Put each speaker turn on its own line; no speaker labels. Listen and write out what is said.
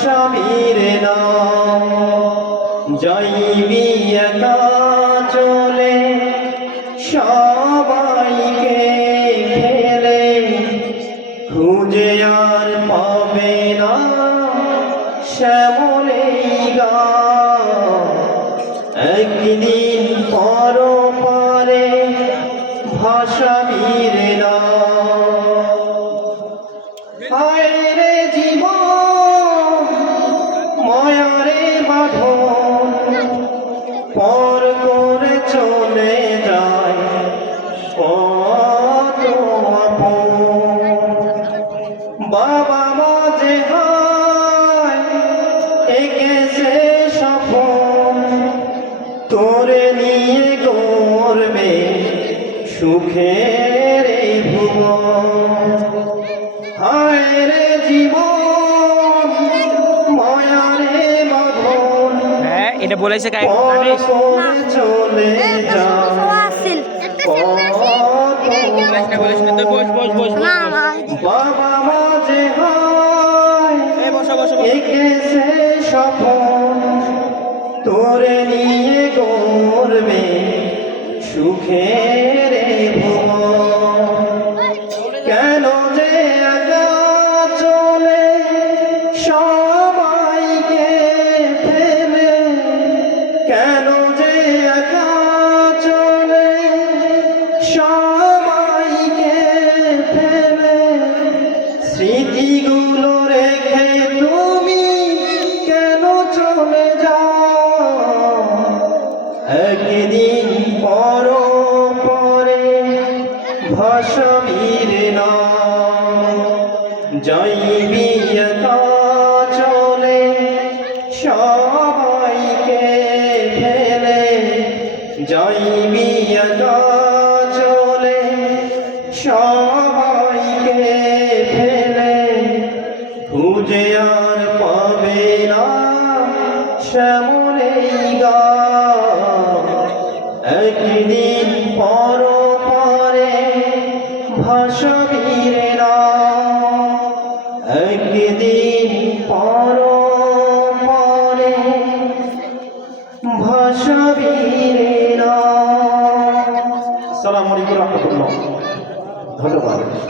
ভাষাবীর নাম। একা চলে, সবাইকে ফেলে খুঁজে আর পাবে না শ্যামলেই গা। একদিন পর পারে ভাষাবীর নিয়ে করবে সুখের এই ভুবন হায় রে জীবন মায়ারে বাঁধন
হ্যাঁ এটা বলেছে কাই
চলে বাবা মাঝে হায়
এই বসো।
এঁকেছে তোরে নিয়ে করবে সুখের একদিন পর পরে যাইবি একা চলে, সবাইকে ফেলে। একা চলে, সবাইকে ফেলে। খুঁজে আর পাবে না, শ্যামলেই একদিন পর পরে ভাষবীরেরা একদিন পর পরে ভাষবীরেরা সালাম আলাইকুম রহমতুল্লাহ। ধন্যবাদ।